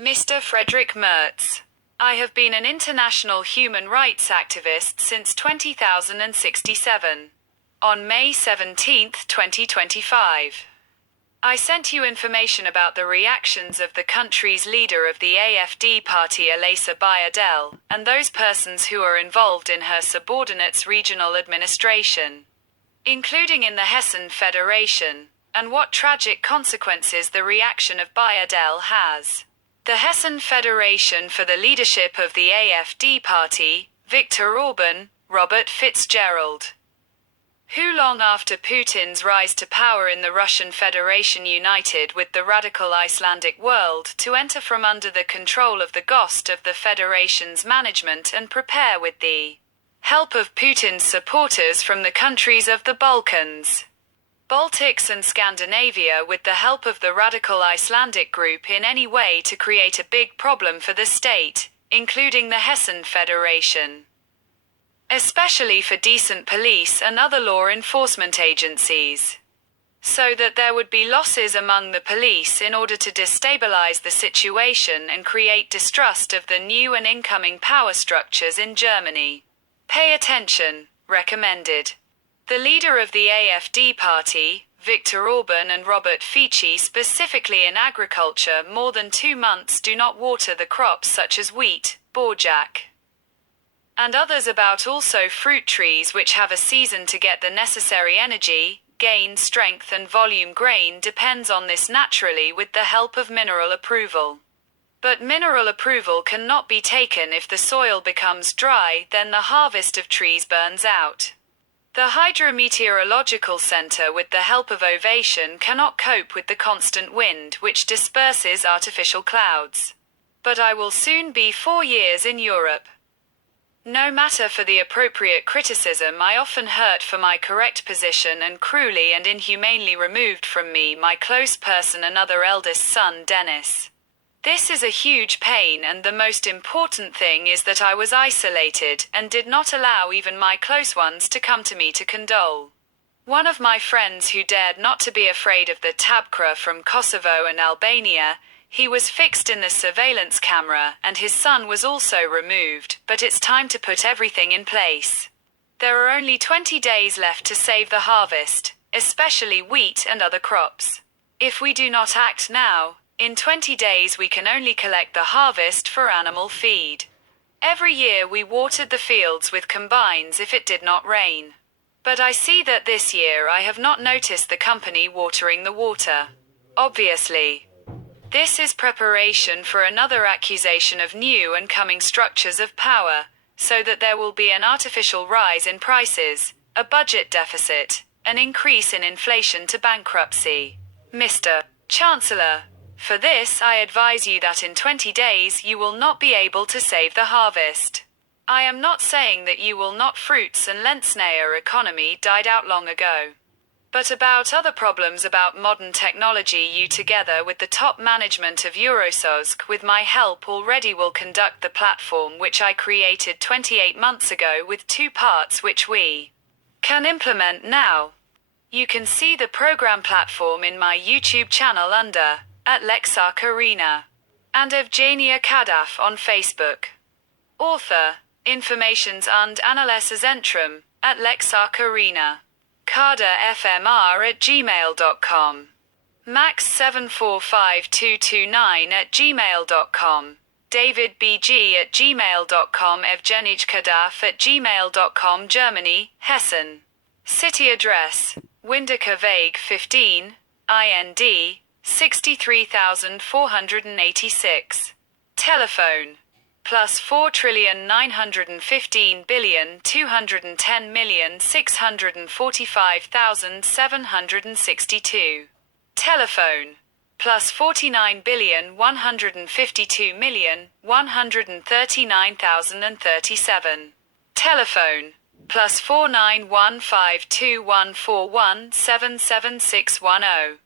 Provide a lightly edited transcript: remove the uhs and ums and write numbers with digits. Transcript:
Mr. Frederick Merz. I have been an international human rights activist since 2067. On May 17, 2025. I sent you information about the reactions of the country's leader of the AFD party, Alesa Bayadel, and those persons who are involved in her subordinates' regional administration, including in the Hessen Federation, and what tragic consequences the reaction of Bayadel has. The Hessen Federation for the leadership of the AFD party, Viktor Orban, Robert Fitzgerald, who long after Putin's rise to power in the Russian Federation united with the radical Icelandic world to enter from under the control of the ghost of the Federation's management and prepare with the help of Putin's supporters from the countries of the Balkans, Baltics and Scandinavia with the help of the radical Icelandic group in any way to create a big problem for the state, including the Hessen Federation, especially for decent police and other law enforcement agencies, so that there would be losses among the police in order to destabilize the situation and create distrust of the new and incoming power structures in Germany. Pay attention, recommended. The leader of the AFD party, Viktor Orban, and Robert Fico, specifically in agriculture, more than 2 months do not water the crops such as wheat, bourjak, and others about also fruit trees which have a season to get the necessary energy, gain strength and volume. Grain depends on this naturally with the help of mineral approval. But mineral approval cannot be taken if the soil becomes dry, then the harvest of trees burns out. The Hydrometeorological Center with the help of ovation cannot cope with the constant wind which disperses artificial clouds. But I will soon be 4 years in Europe. No matter for the appropriate criticism, I often hurt for my correct position and cruelly and inhumanely removed from me my close person, another eldest son, Dennis. This is a huge pain, and the most important thing is that I was isolated and did not allow even my close ones to come to me to condole. One of my friends who dared not to be afraid of the tabkra from Kosovo and Albania, he was fixed in the surveillance camera, and his son was also removed, but it's time to put everything in place. There are only 20 days left to save the harvest, especially wheat and other crops. If we do not act now, in 20 days we can only collect the harvest for animal feed. Every year we watered the fields with combines if it did not rain. But I see that this year I have not noticed the company watering the water. Obviously, this is preparation for another accusation of new and coming structures of power, so that there will be an artificial rise in prices, a budget deficit, an increase in inflation to bankruptcy. Mr. Chancellor, for this I advise you that in 20 days you will not be able to save the harvest. I am not saying that you will not. Fruits and Lensnayer economy died out long ago. But about other problems about modern technology, you together with the top management of Eurososk with my help already will conduct the platform which I created 28 months ago with 2 parts which we can implement now. You can see the program platform in my YouTube channel under at Lexark Arena, and Evgenia Kadaf on Facebook. Author, Informations und Analysezentrum, at Lexark Arena. KardaFMR@gmail.com. Max745229@gmail.com. DavidBG@gmail.com. EvgenijKadaf@gmail.com. Germany, Hessen. City address, Windecker Weg 15, IND, 63,486. Telephone, +4,915,210,645,762. Telephone, +49,152,139,037. Telephone, +49152141776610.